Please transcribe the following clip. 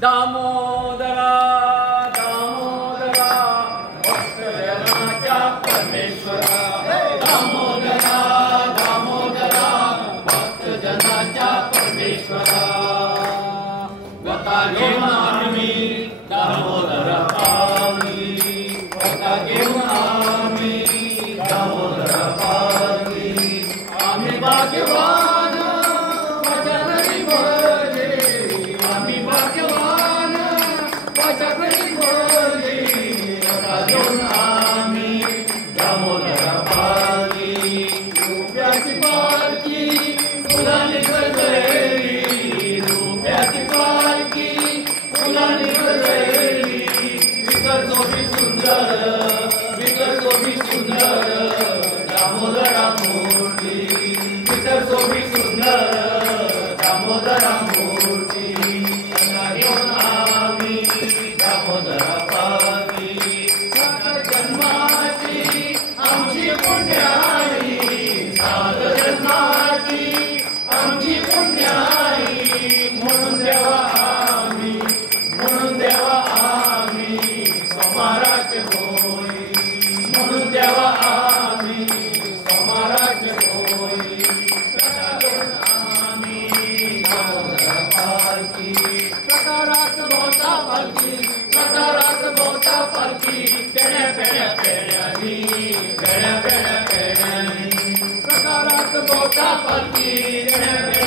दामोदरा दामोदरा भक्तजनाच्या परमेश्वरा दामोदरा दामोदरा भक्तजनाच्या परमेश्वरा गता घेऊन आम्ही दामोदरा पावली गता घेऊन आम्ही दामोदरा पावली आम्ही भाग्यवान वचनरी बोले आम्ही भाग्यवान वचनरी बोले गता घेऊन आम्ही दामोदरा पावली रुपयाची पालखी फुलांनी सजलेली रुपयाची पालखी फुलांनी सजलेली विकतो भी सुंदर दामोदरा मूर्ती विकतो भी सुंदर दामोदरा मूर्ती घेऊन आम्ही दामोदरा पावली जन्माची आमची पुण्याई सात जन्माची आमची पुण्याई म्हणून देवा आम्ही समाराचे होई म्हणून देवा आम्ही समाराचे होई आम्ही दामोदरा पालखी प्रकारात बोता पालखी पेड्या पेड्यानी प्रकारात बोता पालखी